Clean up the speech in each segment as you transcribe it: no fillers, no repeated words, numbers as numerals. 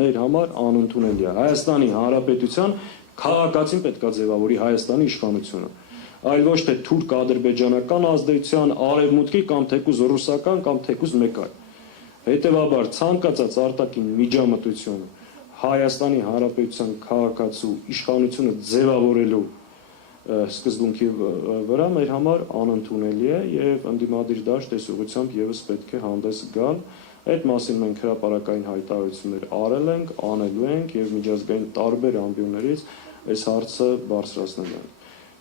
մեր համար անընդունելի է։ Հայաստանի Հանրապետության քաղաքացին պետք է ձևավորի Հայաստանի իշխանությունը, այլ ոչ թե թուրք ադրբեջանական ազդեցության, արևմուտքի կամ թեկուզ ռուսական կամ թեկուզ մեկ այլ։ Հետևաբար ցանկացած արտաքին միջամտություն Հայաստանի Հանրապետության քաղաքացու իշխանությունը ձևավորելու սկզբունքի վրա մեր համար անընդունելի է եւ ընդդիմադիր դաշտ այս ուղղությամբ եւս պետք է հանդես գալ։ Այդ մասին մենք հրապարակային հայտարարություններ արել ենք, անելու ենք եւ միջազգային տարբեր ամբիոններից այս հարցը բարձրացնել ենք։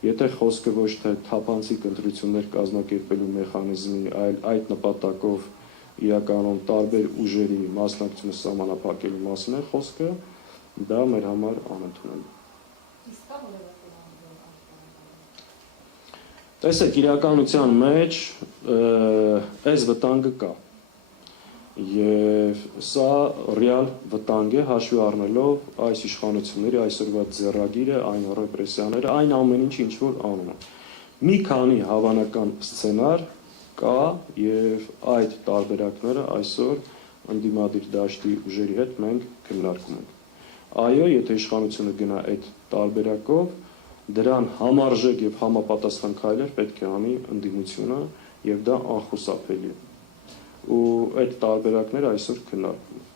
Եթե խոսքը ոչ թե թափանցիկ ընտրություններ կազմակերպելու մեխանիզմի, այլ այդ նպատակով իրականում տարբեր ուժերի մասնակցությունը սահմանափակելու մասին է խոսքը, դա մեր համար անընդունելի է։ Տեսեք, իրականության մեջ այս վտանգը կա։ Եվ սա ռեալ վտանգ է հաշվի առնելով այս իշխանությունների այսօրվա ձեռագիրը, այն ռեպրեսիաները, այն ամեն ինչ ինչ որ անում են։ Մի քանի հավանական սցենար կա եւ այդ տարբերակները այսօր ընդդիմադիր դաշտի ուժերի հետ մենք քննարկում ենք։ Այո, եթե իշխանությունը գնա այդ տարբերակով, դրան համարժեք եւ համապատասխան քայլեր պետք է անի ընդդիմությունը եւ դա անխուսափելի է։ Ու այդ տարբերակները այսօր քննարկվում են։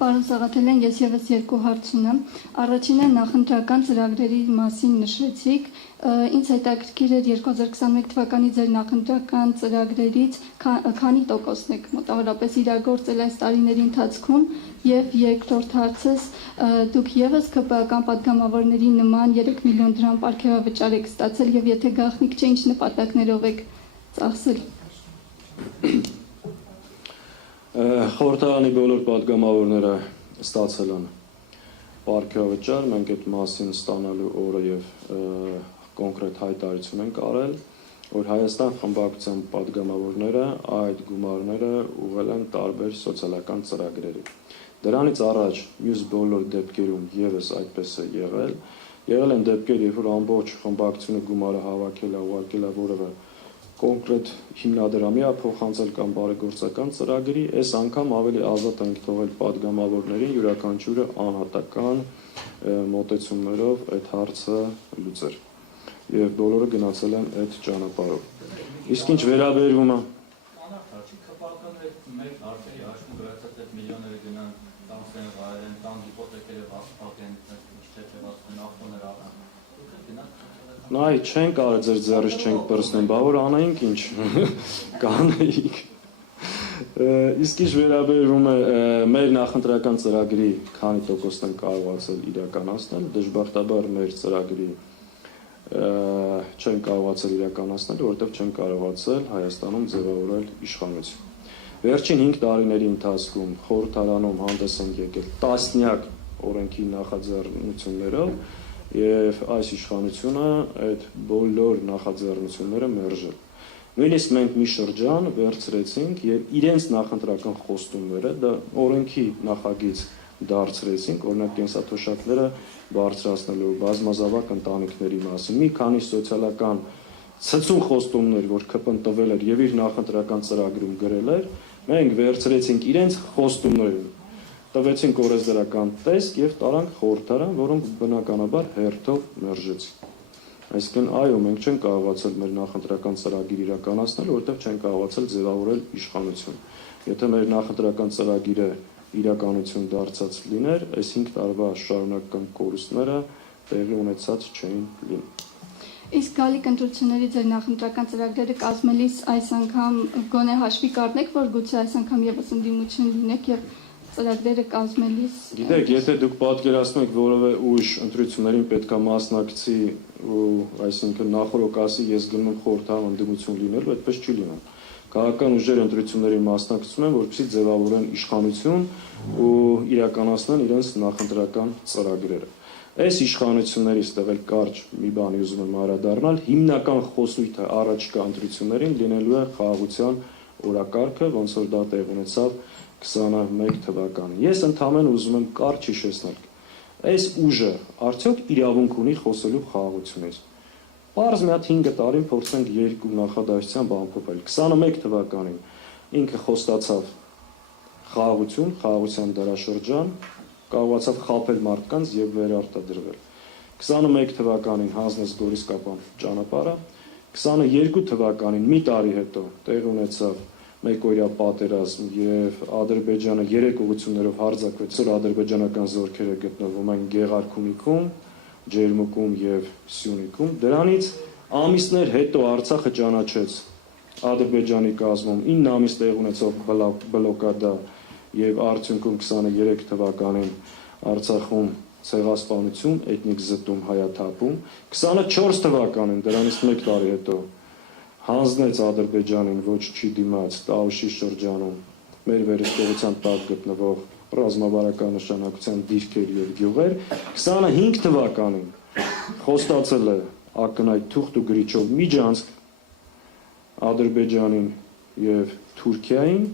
Պարոն Սաղաթելյան, ես եւս երկու հարց ունեմ։ Առաջինը նախընտրական ծրագրերի մասին նշեցիք։ Ինձ հետաքրքիր էր 2021 թվականի ձեր նախընտրական ծրագրերից քանի տոկոսն եք մոտավորապես իրագործել այս տարիների ընթացքում, եւ երկրորդ հարցս դուք եւս ԿՊԱ-կան պատգամավորների նման 3 միլիոն դրամ պարգևավճար եք ստացել եւ եթե գաղտնիք չէ, ինչ նպատակներով եք ծախսել։ Խորհրդարանի բոլոր պատգամավորները ստացել են պարգևավճար, մենք այդ մասին ստանալու օրը եւ կոնկրետ հայտարարություն ենք արել, որ Հայաստան խմբակցության պատգամավորները այդ գումարները ուղղել են տարբեր սոցիալական ծրագրերի։ Դրանից առաջ մյուս բոլոր դեպքերում եւս այդպես է եղել։ Եղել են դեպքեր, երբ որ ամբողջ խմբակցությունը գումարը հավաքել է, ուղարկել է որևէ կոնկրետ հիմնադրամի փոխանցել կամ բարեգործական ծրագրի, այս անգամ ավելի ազատ ենք թողել պատգամավորներին յուրաքանչյուրը անհատական մոտեցումներով այդ հարցը լուծել։ Եվ բոլորը գնացել են այդ ճանապարհով։ Իսկ ինչ վերաբերվում է Նայ, չենք արել ձեր ձեռից չենք պրսնում, բա որ անայինք ինչ կանեինք։ Իսկ ինչ վերաբերվում է մեր նախընտրական ծրագրի քանի տոկոսն են կարողացել իրականացնել, դժբախտաբար մեր ծրագրի չեն կարողացել իրականացնել, որովհետև չեն կարողացել Հայաստանում ձևավորել իշխանություն։ Վերջին 5 տարիների ընթացքում խորհրդարանում հանդես են եկել տասնյակ օրենքի նախաձեռնություններով եւ այս իշխանությունը այդ բոլոր նախաձեռնությունները մերժել։ Նույնիսկ մենք մի շրջան վերցրեցինք եւ իրենց նախընտրական խոստումները դա օրենքի նախագիծ դարձրեցինք, օրինակ կենսաթոշակները բարձրացնելու, բազմազավակ ընտանիքների մասին, մի քանի սոցիալական ցցուն խոստումներ, որ ԿՊ-ն տվել էր եւ իր նախընտրական ծրագրում գրել էր, մենք վերցրեցինք իրենց խոստումները, տվեցինք օրենսդրական տեսք եւ տարանք խորհրդարան, որոնք բնականաբար հերթով մերժեցին։ Այսինքն, այո, մենք չենք կարողացել մեր նախընտրական ծրագիր իրականացնել, որովհետեւ չենք կարողացել ձևավորել իշխանություն։ Եթե մեր նախընտրական ծրագիրը իրականություն դարձած լիներ, այս 5 տարվա շարունակական կորուստները տեղի ունեցած չէին լինի։ Իսկ գալիք ընտրությունների ձեր նախընտրական ծրագրերը կազմելիս այս անգամ գոնե հաշվի կառնեք, որ գուցե այս անգամ եւս ընդդիմություն լինեք եւ ծրագրերը կազմելիս։ Գիտեք, եթե դուք պատկերացնում եք որևէ ուժ ընտրություններին պետքա մասնակցի ու այսինքն նախորդ ասի ես գնում խորհրդարան ընդդիմություն լինելու, այդպես չի լինում։ Քաղաքական ուժերը ընտրությունների մասնակցում են, որպեսզի ձևավորեն իշխանություն ու իրականացնեն իրենց նախընտրական ծրագրերը։ Այս իշխանություններից տվել կարճ մի բանի ուզում եմ անդրադառնալ, հիմնական խոսույթը առաջկա ընտրություններին լինելու է խաղաղության օրակարգը, ոնց որ դա տեղ ունեցավ 21 թվականին։ Ես ընդհանրապես ուզում եմ կարճ հիշեցնել։ Այս ուժը արդյոք իրավունք ունի խոսելու խաղաղությունից։ Պարզ մի հատ 5 տարին փորձենք երկու նախադասության բան փոխել։ 21 թվականին ինքը խոստացավ խաղաղություն, խաղաղության դարաշրջան, կարողացավ խաբել մարդկանց եւ վերարտադրվել։ 21 թվականին հանձնեց Գորիսկապան ճանապարհը, 22 թվականին մի տարի հետո տեղի ունեցավ մեկօրյա պատերազմ եւ Ադրբեջանը 3 ուղղություններով հարձակվեց, որ ադրբեջանական զորքերը գտնվում են Գեղարքունիքում, Ջերմուկում եւ Սյունիքում։ Դրանից ամիսներ հետո Արցախը ճանաչեց Ադրբեջանի կազմում 9 ամիս տեղ ունեցող բլոկադա եւ արդյունքում 23 թվականին Արցախում ցեղասպանություն, էթնիկ զտում, հայաթափում, 24 թվականին դրանից 1 տարի հետո հանձնեց Ադրբեջանին ոչ չի դիմաց Տավուշի շրջանում մեր վերահսկողության տակ գտնվող ռազմավարական նշանակության դիրքեր եւ գյուղեր, 25 թվականին խոստացել է ակնհայտ թուղթ ու գրիչով միջանցք Ադրբեջանին եւ Թուրքիային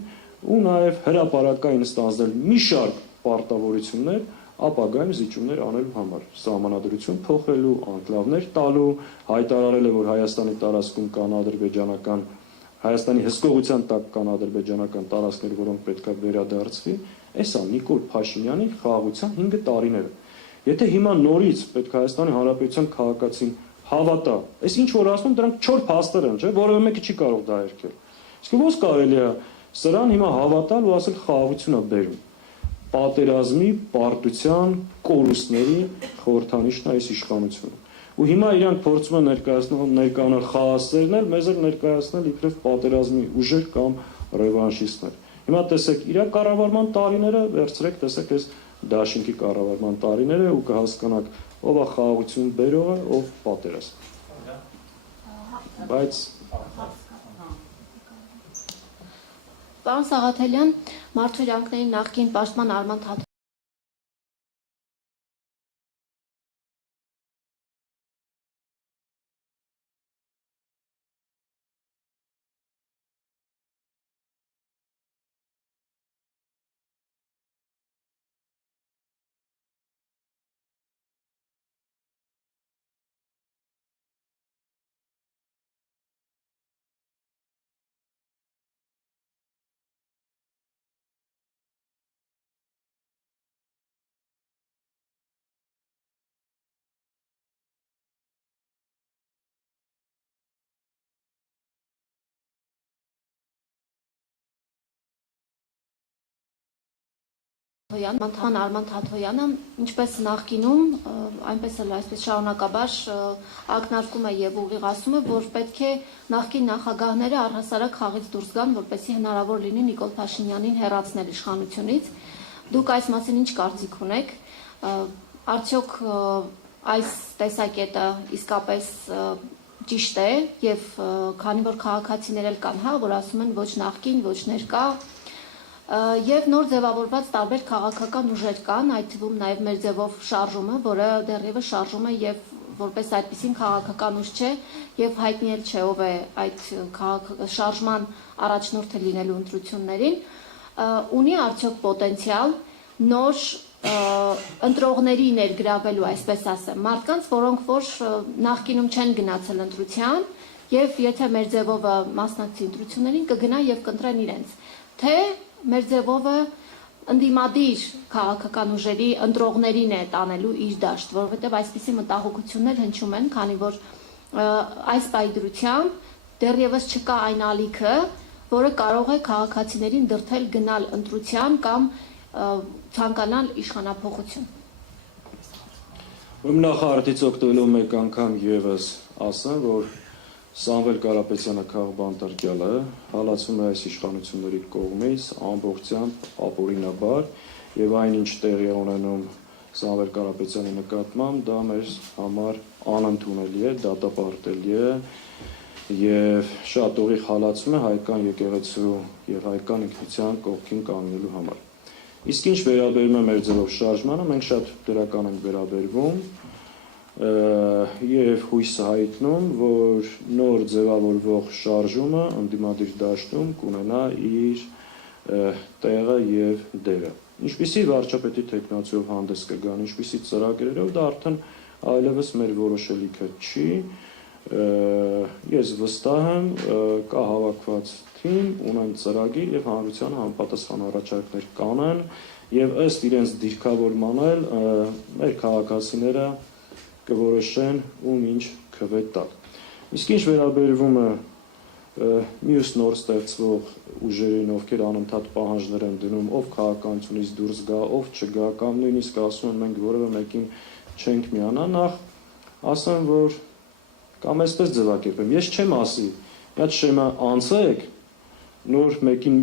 ու նաեւ հրապարակային ստանձնել մի շարք պարտավորություններ ապագայում զիջումներ անելու համար, սահմանադրություն փոխելու, անկլավներ տալու, հայտարարել է, որ Հայաստանի տարածքում կան ադրբեջանական, Հայաստանի հսկողության տակ կան ադրբեջանական տարածքներ, որոնք պետք է վերադարձվի, էսա Նիկոլ Փաշինյանի խաղաղության 5 տարիները։ Եթե հիմա նորից պետք է Հայաստանի Հանրապետության քաղաքացին հավատա, այս ինչ որ ասում, դրանք 4 փաստեր են, չէ՞, որևէ մեկը չի կարող դա երկել։ Իսկ ո՞ց կարելի է սրան հիմա հավատալ ու ասել խաղաղություն է բերում։ Պատերազմի, պարտության, կորուստների խորհրդանիշն է այս իշխանությունը։ Ու հիմա իրանք փորձում են ներկայանալ խաղաղասերներ, մեզ էլ ներկայացնել իբրև պատերազմի ուժեր կամ ռևանշիստներ։ Հիմա տեսեք, իր կառավարման տարիները, վերցրեք, տեսեք այս դաշինքի կառավարման տարիները ու կհասկանաք ով է խաղաղություն բերողը, ով պատերազմ։ Բայց Պարոն Սաղաթելյան, Մարդու իրավունքների նախկին պաշտպան Արման Թաթ Արման Թաթոյանը, ինչպես նախկինում, այնպես էլ այսպես շարունակաբար ակնարկում է եւ ուղիղացում է, որ պետք է նախկին նախագահները առհասարակ խաղից դուրս գան, որպեսզի հնարավոր լինի Նիկոլ Փաշինյանին հեռացնել իշխանությունից։ Դուք այս մասին ինչ կարծիք ունեք։ Արդյոք այս տեսակետը իսկապես ճիշտ է եւ քանի որ քաղաքացիներ էլ կան, հա, որ ասում են ոչ նախկին, ոչ ներկա Եվ նոր ձևավորված տարբեր քաղաքական ուժեր կան, այդ թվում նաև մեր ձևով շարժումը, որը դեռևս շարժում է եւ որպես այդպիսին քաղաքական ուժ չէ եւ հայտնի էլ չէ ով է այդ շարժման առաջնորդը լինելու ընտրություններին, ունի արդյոք պոտենցիալ նոր ընտրողների ներգրավելու, այսպես ասեմ, մարդկանց, որոնք որ նախկինում չեն գնացել ընտրության եւ եթե մեր ձևով մասնակցի ընտրություններին կգնա եւ կընտրեն իրենց, թե մեր ձևովը ընդդիմադիր քաղաքական ուժերի ընտրողներին է տանելու իր դաշտ, որովհետև այսպիսի մտահոգություններ հնչում են, քանի որ այս պայդրությամբ դեռևս չկա այն ալիքը, որը կարող է քաղաքացիներին դրդել գնալ ընտրության կամ ցանկանալ իշխանափոխություն։ Ուրեմն նախարարից օգտվելով մեկ անգամ եւս ասեմ, որ Սամվել Կարապետյանը քաղբանտարկյալ է, հալածում է այս իշխանությունների կողմից ամբողջությամբ ապօրինաբար եւ այնինչ տեղի ունենում Սամվել Կարապետյանի նկատմամբ դա մեր համար անընդունելի է, դատապարտելի է եւ շատ ուղիղ հալածում է հայկական եկեղեցու եւ հայկական ինքնության կողքին կանգնելու համար։ Իսկ ինչ վերաբերում է մեր ձևով շարժմանը, մենք շատ դրական ենք վերաբերվում եւ հույս հայտնում, որ նոր ձևավորվող շարժումը ընդդիմադիր դաշտում կունենա իր տեղը եւ դերը։ Ինչպիսի վարչապետի տեխնացիով հանդես կգան, ինչպիսի ծրագրերով, դա արդեն այլևս մեր որոշելիքը չի։ Ես վստահ եմ, կա հավաքված թիմ, ունեն ծրագիր եւ հանրությանը համապատասխան առաջարկներ կանեն եւ ըստ իրենց դիրքավորման էլ մեր քաղաքացիները կորոշեն ում ինչ քվետ տալ։ Իսկ ինչ վերաբերվում է մյուս նոր ստեղծվող ուժերին, ովքեր անընդհատ պահանջներ են դնում, ով քաղաքականությունից դուրս գա, ով չգա, կամ նույնիսկ ասում են մենք որևէ մեկին չենք միանա, նախ ասեմ, որ կամ այսպես ձևակերպեմ, ես չեմ ասի, մի հատ շեմա անցեք, նոր մեկին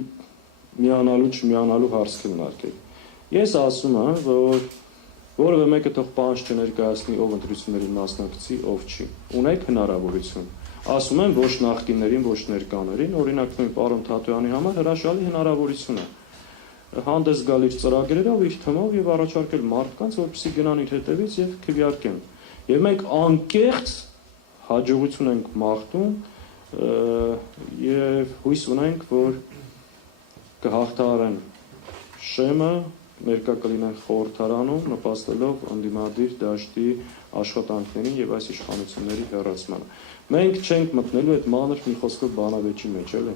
միանալու չմիանալու հարց քննարկեք։ Ես ասում եմ, որ որևէ մեկը թող պահանջ չներկայացնի, ով ընտրություններին մասնակցի, ով չի։ Ունեք հնարավորություն։ Ասում եմ ոչ նախկիններին, ոչ ներկաներին, օրինակ նույն պարոն Թաթոյանի համար հրաշալի հնարավորություն է հանդես գալ իր ծրագրերով, իր թմով եւ առաջարկել մարդկանց, որպեսզի գնան իր հետևից եւ քվեարկեն։ Եվ մենք անկեղծ հաջողություն ենք մաղթում եւ հույս ունենք, որ կհաղթահարեն շեմը, ներկա կլինեն խորհրդարանում, նպաստելով ընդդիմադիր դաշտի աշխատանքներին եւ այս իշխանությունների հեռացմանը։ Մենք չենք մտնելու այդ մանր մի խոսքով բանավեճի մեջ, էլի։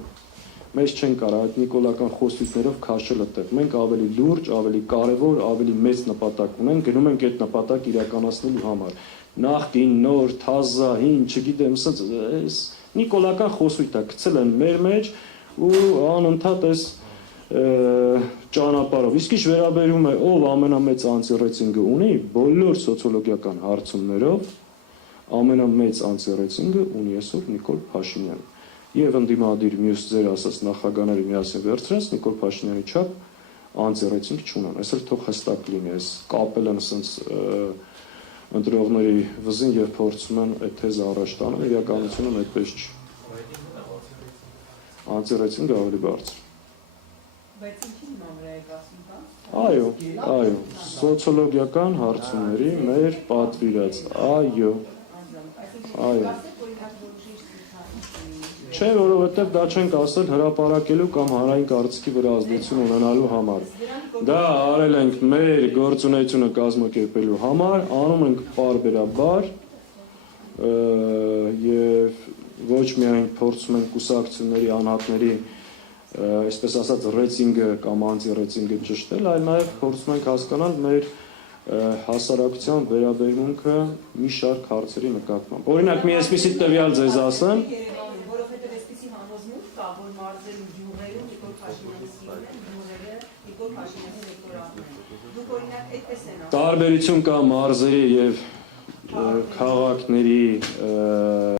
Մեզ չեն կարող այդ նիկոլական խոսույթներով քաշել այդտեղ։ Մենք ավելի լուրջ, ավելի կարևոր, ավելի մեծ նպատակ ունենք, գնում ենք այդ նպատակ իրականացնելու համար։ Նախկին, նոր, թազա, հին, չգիտեմ, այս նիկոլական խոսույթը գցել են մեր մեջ ու անընդհատ այս ճանապարհով։ Իսկ ինչ վերաբերում է ով ամենամեծ անցիռեցինգը ունի, բոլոր սոցիոլոգիական հարցումներով ամենամեծ անցիռեցինգը ունի այսօր Նիկոլ Փաշինյանը։ Եվ ընդդիմադիր մյուս ձեր ասած նախագահները միասին վերցրած Նիկոլ Փաշինյանի չափ անցիռեցինգ չունեն։ Այսօր թող հստակ լինի, այս կապել են ասենց ընտրողների վզին եւ փորձում են այդ թեզը առաջ տանել, իրականությունում այդպես չի։ Անցիռեցինգը ավելի բարձր։ Բայց ինչի՞ նոմր եք ասում, հա։ Այո, սոցիոլոգիական հարցումների մեր պատվիրած, այո։ Չէ, որովհետև դա չենք ասել հրապարակելու կամ հանրային կարծիքի վրա ազդեցություն ունենալու համար։ Դա արել ենք մեր գործունեությունը կազմակերպելու համար, անում ենք պարբերաբար եւ ոչ միայն փորձում ենք կուսակցությունների անհատների այսպես ասած ռեյտինգը կամ անտի-ռեյտինգը ճշտել, այլ նաև փորձում ենք հասկանալ մեր հասարակության վերաբերմունքը մի շարք հարցերի նկատմամբ։ Օրինակ մի այսպիսի տվյալ ձեզ ասեմ, որովհետև այսպիսի համոզմունք կա, որ մարզերում գյուղերում Նիկոլ Փաշինյանի սիրուն գյուղերը Նիկոլ Փաշինյանի էլեկտորատն են։ Դուք օրինակ այդպես են ասում։ տարբերություն կա մարզերի եւ քաղաքների